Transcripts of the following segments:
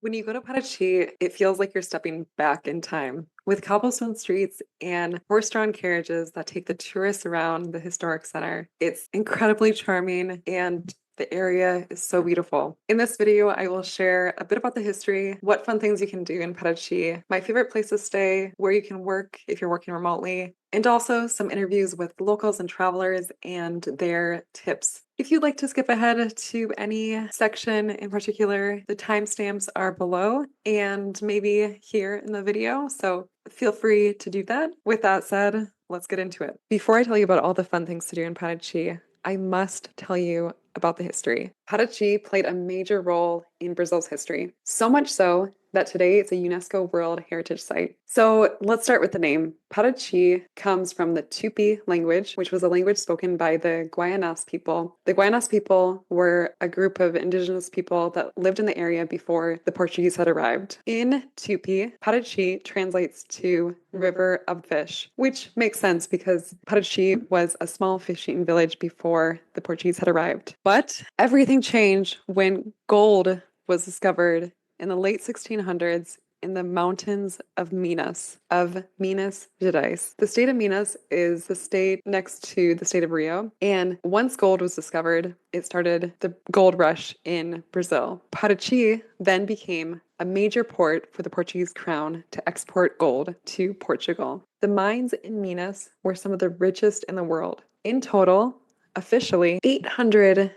When you go to Paraty, it feels like you're stepping back in time with cobblestone streets and horse-drawn carriages that take the tourists around the historic center. It's incredibly charming and the area is so beautiful. In this video, I will share a bit about the history, what fun things you can do in Paraty, my favorite place to stay, where you can work if you're working remotely, and also some interviews with locals and travelers and their tips. If you'd like to skip ahead to any section in particular, the timestamps are below and maybe here in the video, so feel free to do that. With that said, let's get into it. Before I tell you about all the fun things to do in Paraty, I must tell you about the history. Paraty played a major role in Brazil's history, so much so that today it's a UNESCO World Heritage Site. So let's start with the name. Paraty comes from the Tupi language, which was a language spoken by the Guaianás people. The Guaianás people were a group of indigenous people that lived in the area before the Portuguese had arrived. In Tupi, Paraty translates to river of fish, which makes sense because Paraty was a small fishing village before the Portuguese had arrived. But everything changed when gold was discovered in the late 1600s in the mountains of Minas Gerais. The state of Minas is the state next to the state of Rio. And once gold was discovered, it started the gold rush in Brazil. Paraty then became a major port for the Portuguese crown to export gold to Portugal. The mines in Minas were some of the richest in the world. In total, officially, 800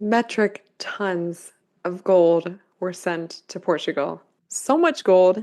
metric tons of gold were sent to Portugal. So much gold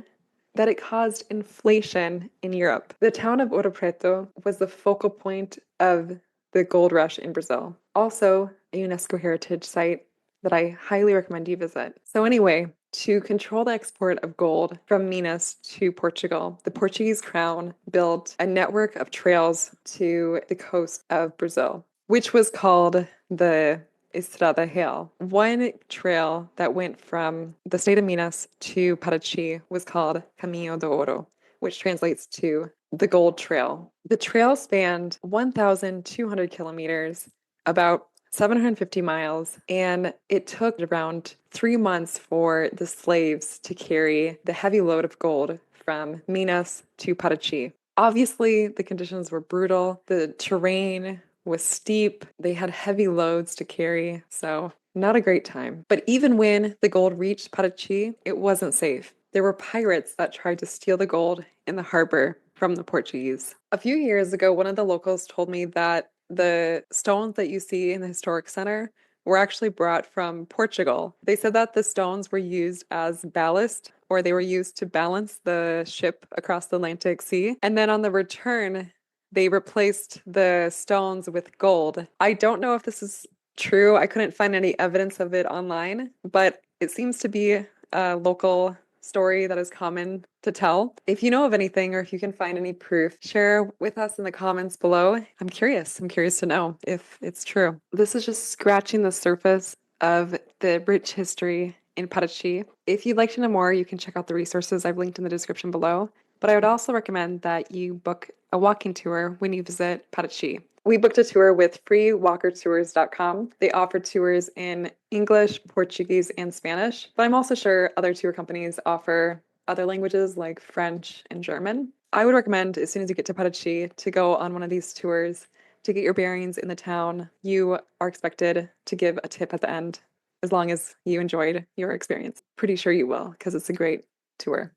that it caused inflation in Europe. The town of Ouro Preto was the focal point of the gold rush in Brazil. Also, a UNESCO heritage site that I highly recommend you visit. So anyway, to control the export of gold from Minas to Portugal, the Portuguese crown built a network of trails to the coast of Brazil, which was called the Estrada Real. One trail that went from the state of Minas to Paraty was called Caminho do Ouro, which translates to the Gold Trail. The trail spanned 1,200 kilometers, about 750 miles, and it took around 3 months for the slaves to carry the heavy load of gold from Minas to Paraty. Obviously, the conditions were brutal. The terrain was steep. They had heavy loads to carry, so not a great time. But even when the gold reached Paraty, it wasn't safe. There were pirates that tried to steal the gold in the harbor from the Portuguese. A few years ago, one of the locals told me that the stones that you see in the historic center were actually brought from Portugal. They said that the stones were used as ballast, or they were used to balance the ship across the Atlantic Sea. And then on the return, they replaced the stones with gold. I don't know if this is true. I couldn't find any evidence of it online, but it seems to be a local story that is common to tell. If you know of anything or if you can find any proof, share with us in the comments below. I'm curious. I'm curious to know if it's true. This is just scratching the surface of the rich history in Paraty. If you'd like to know more, you can check out the resources I've linked in the description below. But I would also recommend that you book a walking tour when you visit Paraty. We booked a tour with freewalkertours.com. They offer tours in English, Portuguese, and Spanish, but I'm also sure other tour companies offer other languages like French and German. I would recommend as soon as you get to Paraty to go on one of these tours to get your bearings in the town. You are expected to give a tip at the end as long as you enjoyed your experience. Pretty sure you will because it's a great tour.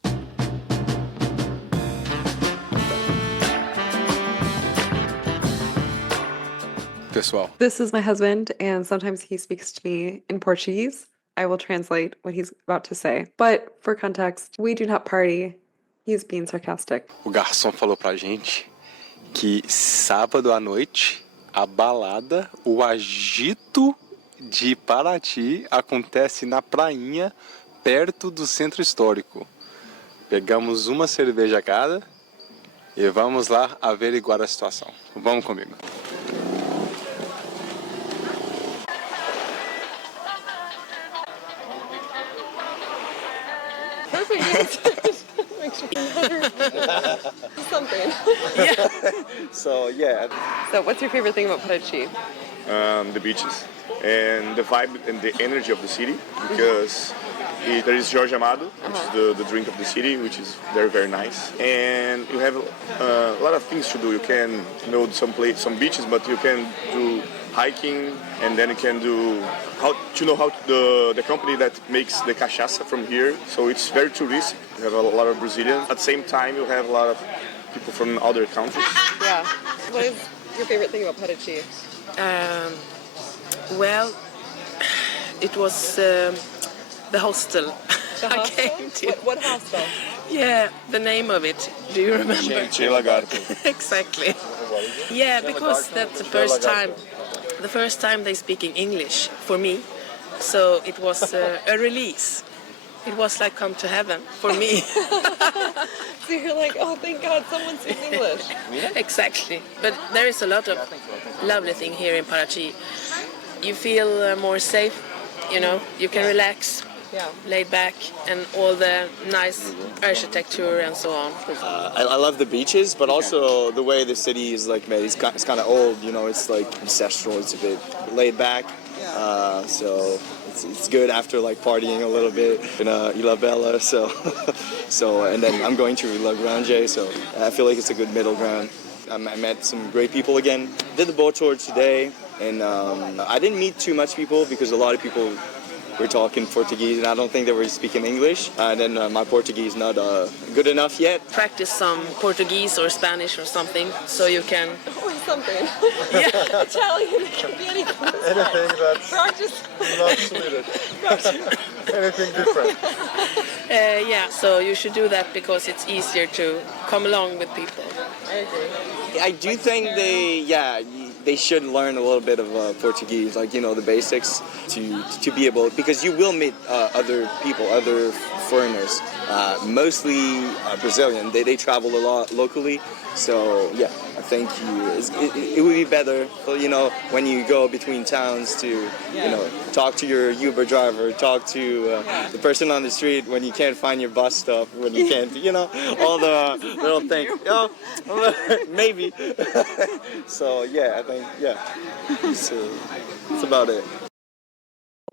Pessoal. This is my husband, and sometimes he speaks to me in Portuguese. I will translate what he's about to say. But for context, we do not party. He's being sarcastic. O garçom falou pra gente que sábado à noite a balada, o agito de Paraty acontece na prainha perto do centro histórico. Pegamos uma cerveja cada e vamos lá averiguar a situação. Vamos comigo. Perfect. Something. So So, what's your favorite thing about Paraty? The beaches and the vibe and the energy of the city, because There is Jorge Amado, which is the drink of the city, which is very, very nice. And you have a lot of things to do. You can some beaches, but you can do hiking, and then you can do the company that makes the cachaça from here. So it's very touristic. You have a lot of Brazilians. At the same time, you have a lot of people from other countries. Yeah. What is your favorite thing about Paraty? Well, it was the hostel. The I hostel? came to. What hostel? Yeah, the name of it. Do you remember? Che Lagarto. Exactly. Yeah, because that's the first time. The first time they speaking English for me, so it was a release. It was like come to heaven for me. So you're like, oh, thank God, someone speaks English. Exactly. But there is a lot of lovely thing here in Paraty. You feel more safe, you can relax, Yeah. laid back, and all the nice architecture and so on. I love the beaches, but also the way the city is like made. It's kind of old, it's like ancestral. It's a bit laid back, so it's good after like partying a little bit in Ilha Bella. So and then I'm going to La Grande, so I feel like it's a good middle ground. I met some great people again. Did the boat tour today, and I didn't meet too much people because a lot of people were talking Portuguese, and I don't think they were speaking English. And then my Portuguese not good enough yet. Practice some Portuguese or Spanish or something, so you can. Or something. Yeah. Italian, it can be anything. Anything that's Practice. not Swedish. Anything different. Yeah, so you should do that because it's easier to come along with people. I agree. I do think they should learn a little bit of Portuguese, like the basics, to be able, because you will meet other people, other foreigners, mostly Brazilian. They travel a lot locally, so yeah, I think it would be better, when you go between towns to talk to your Uber driver, talk to the person on the street when you can't find your bus stop, when you can't, all the little things. Maybe. So yeah, I think it's about it.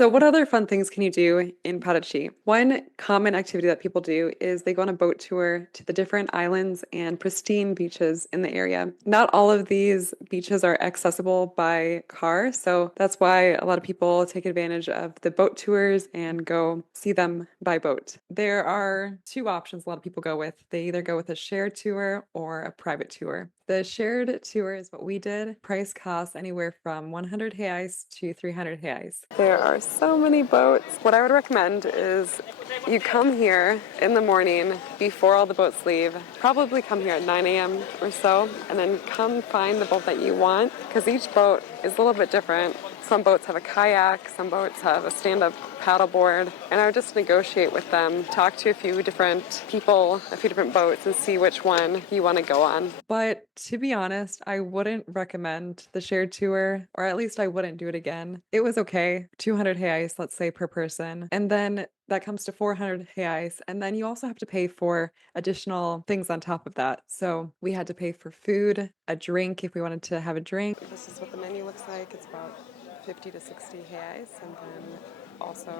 So what other fun things can you do in Paraty? One common activity that people do is they go on a boat tour to the different islands and pristine beaches in the area. Not all of these beaches are accessible by car, so that's why a lot of people take advantage of the boat tours and go see them by boat. There are two options a lot of people go with. They either go with a shared tour or a private tour. The shared tour is what we did. Price costs anywhere from 100 reais to 300 reais. There are so many boats. What I would recommend is you come here in the morning before all the boats leave. Probably come here at 9 a.m. or so, and then come find the boat that you want, because each boat is a little bit different. Some boats have a kayak, some boats have a stand-up paddleboard, and I would just negotiate with them, talk to a few different people, a few different boats, and see which one you want to go on. But to be honest, I wouldn't recommend the shared tour, or at least I wouldn't do it again. It was okay, 200 reais, let's say, per person, and then that comes to 400 reais, and then you also have to pay for additional things on top of that. So we had to pay for food, a drink if we wanted to have a drink. This is what the menu looks like. It's about 50 to 60 reais, and then also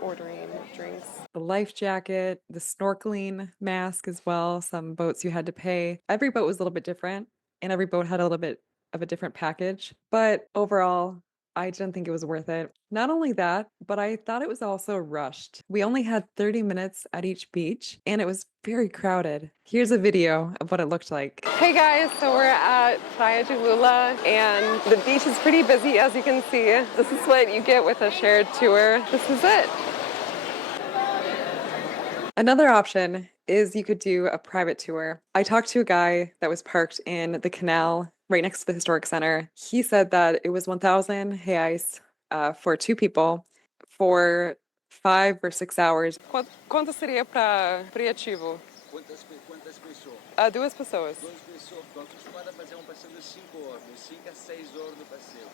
ordering drinks. The life jacket, the snorkeling mask as well. Some boats you had to pay. Every boat was a little bit different, and every boat had a little bit of a different package. But overall, I didn't think it was worth it. Not only that, but I thought it was also rushed. We only had 30 minutes at each beach, and it was very crowded. Here's a video of what it looked like. Hey guys, so we're at Praia de Lula, and the beach is pretty busy, as you can see. This is what you get with a shared tour. This is it. Another option is you could do a private tour. I talked to a guy that was parked in the canal right next to the historic center. He said that it was 1,000 reais for two people for 5 or 6 hours. Quanto seria para Priativo? Quantas pessoas? Duas pessoas. Duas pessoas, estou acostumado a fazer um passeio de 5 horas, de 5 a 6 horas de passeio.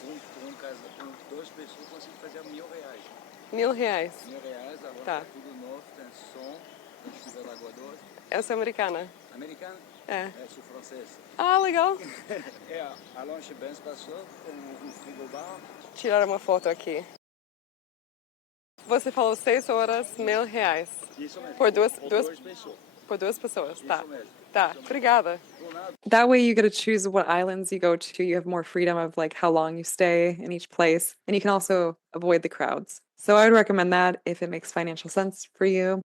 Com duas pessoas consigo fazer R$ 1.000. R$ 1.000. R$ 1.000, agora Tá. tudo novo, tem som, tem da Lagoa Doce. Eu sou americana. Americano? É. Sou francês. Ah, legal. A lanche Benz passou com um frigobar. Tirar uma foto aqui. Você falou 6 horas, R$ 1.000. Isso mesmo. Por Com duas pessoas. por duas pessoas. Tá. Isso mesmo. Tá. Obrigada. Do nada. That way you get to choose what islands you go to. You have more freedom of like how long you stay in each place, and you can also avoid the crowds. So I would recommend that if it makes financial sense for you.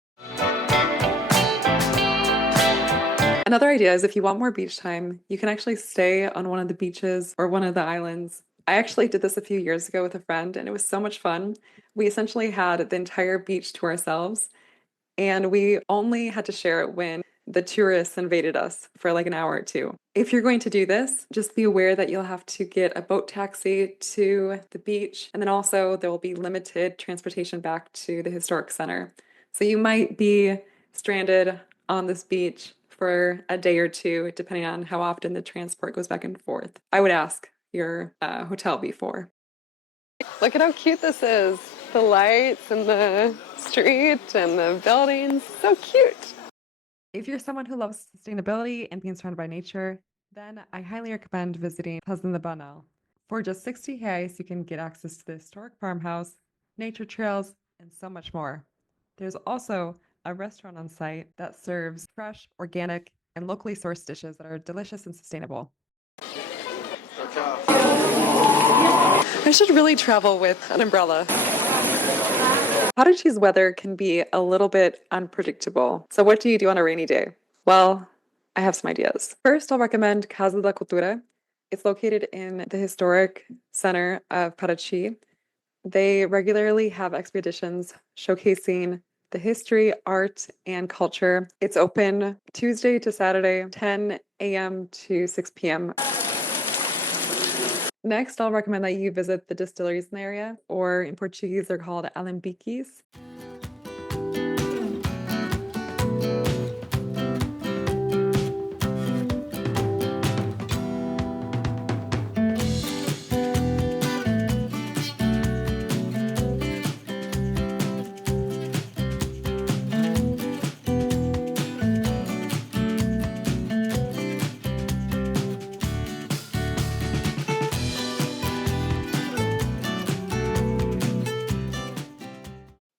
Another idea is if you want more beach time, you can actually stay on one of the beaches or one of the islands. I actually did this a few years ago with a friend, and it was so much fun. We essentially had the entire beach to ourselves, and we only had to share it when the tourists invaded us for like an hour or two. If you're going to do this, just be aware that you'll have to get a boat taxi to the beach, and then also there will be limited transportation back to the historic center. So you might be stranded on this beach for a day or two, depending on how often the transport goes back and forth. I would ask your hotel before. Look at how cute this is. The lights and the street and the buildings. So cute. If you're someone who loves sustainability and being surrounded by nature, then I highly recommend visiting Cousin the Banal. For just 60 reais, you can get access to the historic farmhouse, nature trails, and so much more. There's also a restaurant on site that serves fresh, organic, and locally sourced dishes that are delicious and sustainable. I should really travel with an umbrella. Paraty's weather can be a little bit unpredictable. So what do you do on a rainy day? Well, I have some ideas. First, I'll recommend Casa da Cultura. It's located in the historic center of Paraty. They regularly have expeditions showcasing the history, art, and culture. It's open Tuesday to Saturday, 10 a.m. to 6 p.m. Next, I'll recommend that you visit the distilleries in the area, or in Portuguese, they're called alambiques.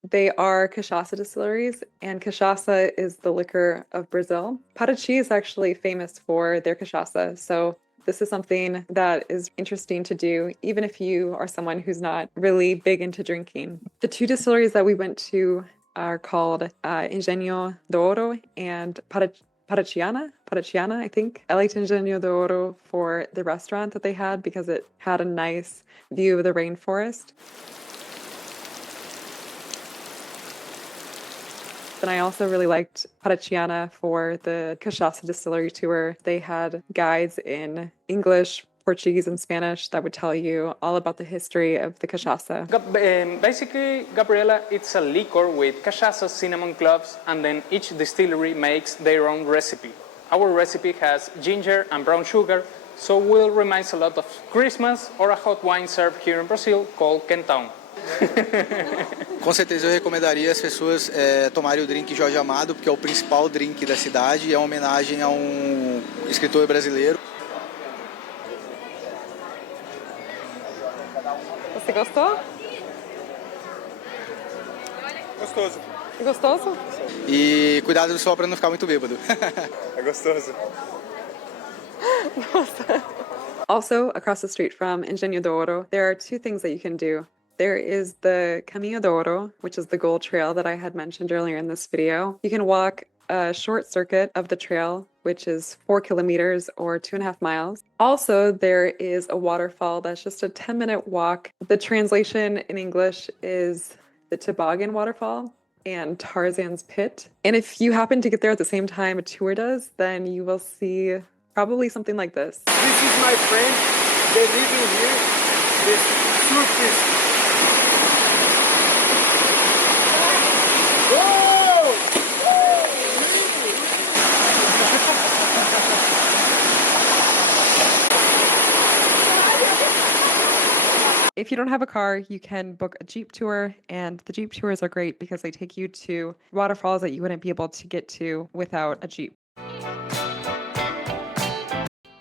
They are cachaça distilleries, and cachaça is the liquor of Brazil. Paraty is actually famous for their cachaça, so this is something that is interesting to do, even if you are someone who's not really big into drinking. The two distilleries that we went to are called Engenho do Ouro and Parachiana, I think. I liked Engenho do Ouro for the restaurant that they had because it had a nice view of the rainforest. And I also really liked Parachiana for the cachaça distillery tour. They had guides in English, Portuguese, and Spanish that would tell you all about the history of the cachaça. Basically, Gabriela, it's a liquor with cachaça, cinnamon cloves, and then each distillery makes their own recipe. Our recipe has ginger and brown sugar, so will reminds a lot of Christmas or a hot wine served here in Brazil called quentão. Com certeza eu recomendaria as pessoas tomarem o drink Jorge Amado, porque é o principal drink da cidade e é uma homenagem a um escritor brasileiro. Você gostou? Gostoso. Gostoso? E cuidado do sol para não ficar muito bêbado. É gostoso. Also, across the street from Engenho do Ouro, there are two things that you can do. There is the Caminho do Ouro, which is the gold trail that I had mentioned earlier in this video. You can walk a short circuit of the trail, which is 4 kilometers or 2.5 miles. Also, there is a waterfall that's just a 10-minute walk. The translation in English is the Toboggan Waterfall and Tarzan's Pit. And if you happen to get there at the same time a tour does, then you will see probably something like this. This is my friend. They live in here. This surface. If you don't have a car, you can book a Jeep tour, and the Jeep tours are great because they take you to waterfalls that you wouldn't be able to get to without a Jeep.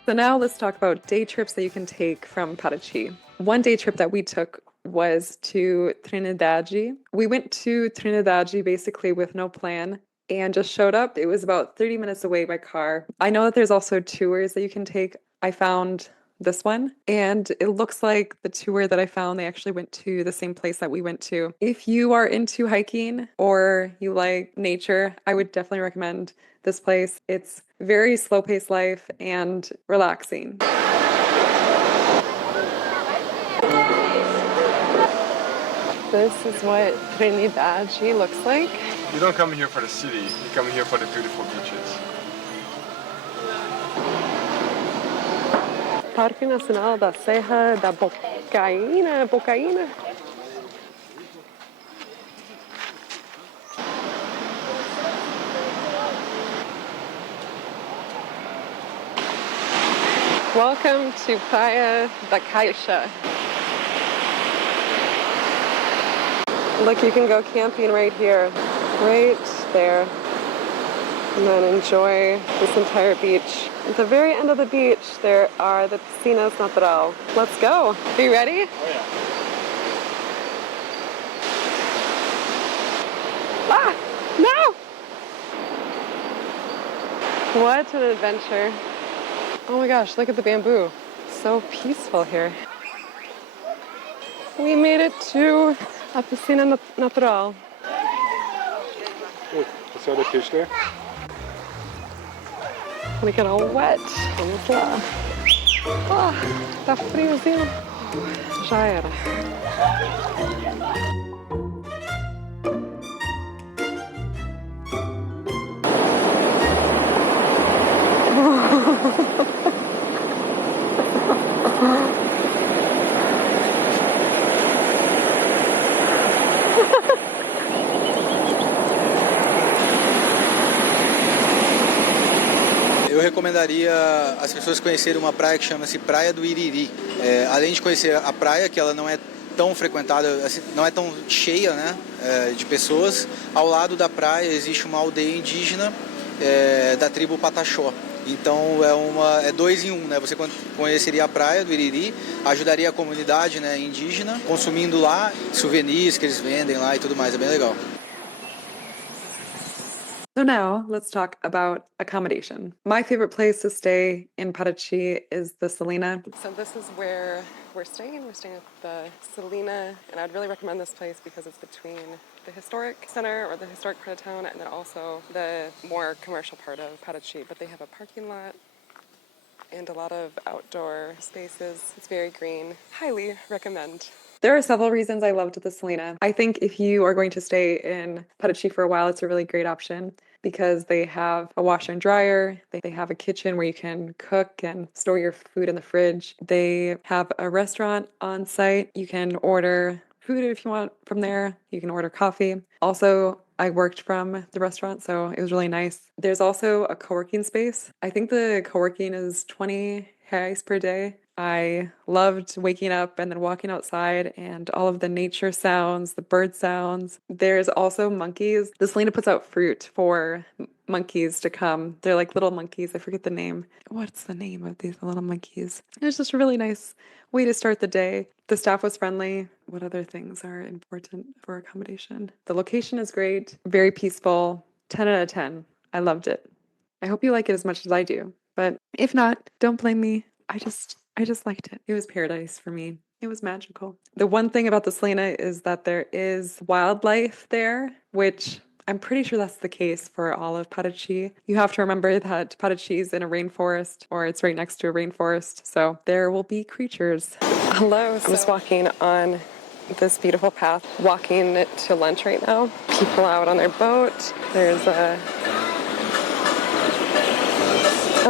So now let's talk about day trips that you can take from Paraty. One day trip that we took was to Trinidad. We went to Trinidad basically with no plan and just showed up. It was about 30 minutes away by car. I know that there's also tours that you can take. I found this one, and it looks like the tour that I found, they actually went to the same place that we went to. If you are into hiking or you like nature, I would definitely recommend this place. It's very slow-paced life and relaxing. This is what Trinidad looks like. You don't come here for the city, you come here for the beautiful beaches. Parque Nacional da Serra da Bocaina. Welcome to Praia da Caixa. Look, you can go camping right here, right there, and then enjoy this entire beach. At the very end of the beach, there are the piscinas natural. Let's go. Are you ready? Oh yeah. Ah, no! What an adventure. Oh my gosh, look at the bamboo. So peaceful here. We made it to a piscina natural. Look, you saw the fish there? Gonna get all wet. Vamos lá. Ah, tá friozinho. Já era. Eu recomendaria as pessoas conhecerem uma praia que chama-se Praia do Iriri. Além de conhecer a praia, que ela não é tão frequentada, assim, não é tão cheia, né, de pessoas, ao lado da praia existe uma aldeia indígena da tribo Pataxó. Então é dois em um, né? Você conheceria a praia do Iriri, ajudaria a comunidade, né, indígena, consumindo lá souvenirs que eles vendem lá e tudo mais, é bem legal. So now let's talk about accommodation. My favorite place to stay in Paraty is the Salina. So this is where we're staying. We're staying at the Salina, and I'd really recommend this place because it's between the historic center or the historic part of town and then also the more commercial part of Paraty. But they have a parking lot and a lot of outdoor spaces. It's very green. Highly recommend. There are several reasons I loved the Salina. I think if you are going to stay in Paraty for a while, it's a really great option because they have a washer and dryer. They have a kitchen where you can cook and store your food in the fridge. They have a restaurant on site. You can order food if you want from there. You can order coffee. Also, I worked from the restaurant, so it was really nice. There's also a co-working space. I think the co-working is 20 reais per day. I loved waking up and then walking outside and all of the nature sounds, the bird sounds. There's also monkeys. The Selena puts out fruit for monkeys to come. They're like little monkeys. I forget the name. What's the name of these little monkeys? It's just a really nice way to start the day. The staff was friendly. What other things are important for accommodation? The location is great, very peaceful. 10 out of 10. I loved it. I hope you like it as much as I do. But if not, don't blame me. I just liked it. It was paradise for me. It was magical. The one thing about the Selena is that there is wildlife there, which I'm pretty sure that's the case for all of Paraty. You have to remember that Paraty is in a rainforest, or it's right next to a rainforest, so there will be creatures. Hello, I'm just walking on this beautiful path, walking to lunch right now. People out on their boat. There's a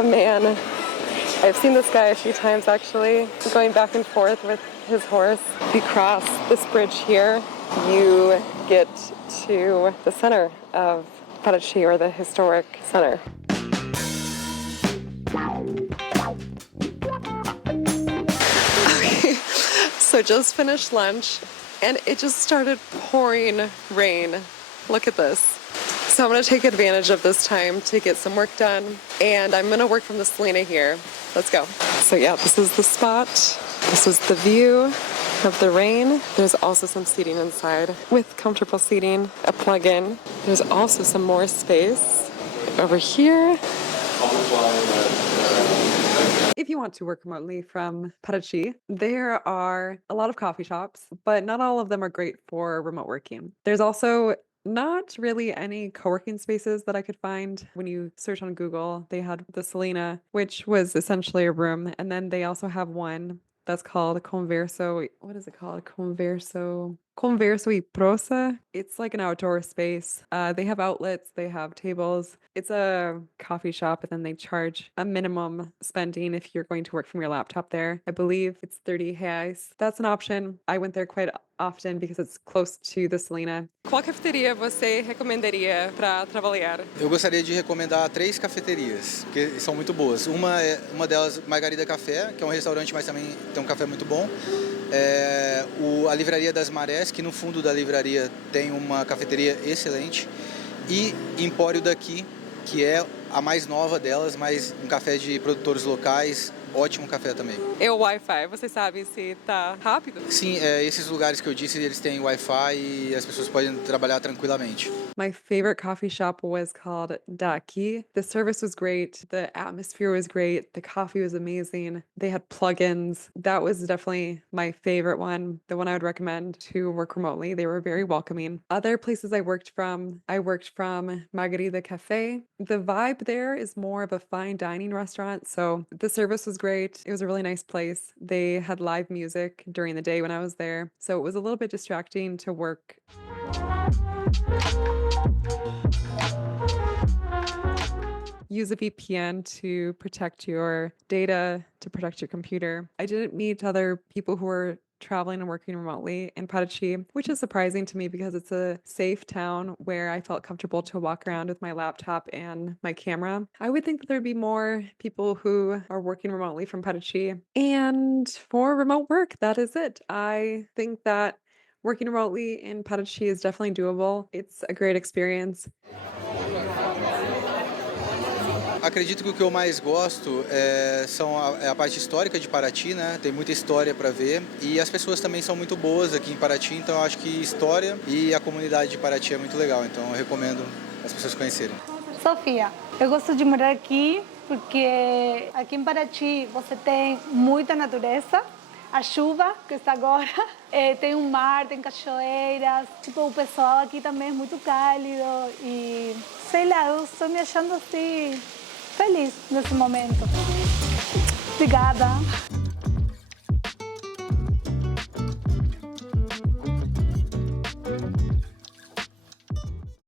man. I've seen this guy a few times actually, going back and forth with his horse. If you cross this bridge here, you get to the center of Paraty, or the historic center. Okay, so just finished lunch and it just started pouring rain. Look at this. So I'm going to take advantage of this time to get some work done, and I'm going to work from the Selena here. Let's go. So yeah, this is the spot. This is the view. Have the rain. There's also some seating inside with comfortable seating, a plug-in. There's also some more space over here. If you want to work remotely from Paraty, there are a lot of coffee shops, but not all of them are great for remote working. There's also not really any co-working spaces that I could find. When you search on Google, they had the Selena, which was essentially a room, and then they also have one that's called Converso. What is it called? Converso y Prosa. It's like an outdoor space. They have outlets, they have tables. It's a coffee shop, and then they charge a minimum spending if you're going to work from your laptop there. I believe it's 30 reais. That's an option. I went there quite often because it's close to the Selena. Qual cafeteria você recomendaria para trabalhar? Eu gostaria de recomendar 3 cafeterias, que são muito boas. Uma delas, Margarida Café, que é um restaurante, mas também tem um café muito bom. A Livraria das Marés, que no fundo da livraria tem uma cafeteria excelente. E Empório daqui, que é a mais nova delas, mas um café de produtores locais, ótimo café também. E o Wi-Fi, você sabe se tá rápido? Sim, esses lugares que eu disse, eles têm Wi-Fi e as pessoas podem trabalhar tranquilamente. My favorite coffee shop was called Daqui. The service was great. The atmosphere was great. The coffee was amazing. They had plugins. That was definitely my favorite one, the one I would recommend to work remotely. They were very welcoming. Other places I worked from Margarida Cafe. The vibe there is more of a fine dining restaurant, so the service was great. It was a really nice place. They had live music during the day when I was there, so it was a little bit distracting to work. Use a VPN to protect your data, to protect your computer. I didn't meet other people who were traveling and working remotely in Paraty, which is surprising to me because it's a safe town where I felt comfortable to walk around with my laptop and my camera. I would think that there'd be more people who are working remotely from Paraty. And for remote work, that is it. I think that working remotely in Paraty is definitely doable. It's a great experience. Acredito que o que eu mais gosto é a parte histórica de Paraty, né? Tem muita história para ver e as pessoas também são muito boas aqui em Paraty, então eu acho que história e a comunidade de Paraty é muito legal, então eu recomendo as pessoas conhecerem. Sofia, eu gosto de morar aqui porque aqui em Paraty você tem muita natureza, a chuva que está agora, tem um mar, tem cachoeiras, tipo, o pessoal aqui também é muito cálido e sei lá, eu estou me achando assim feliz nesse momento. Obrigada.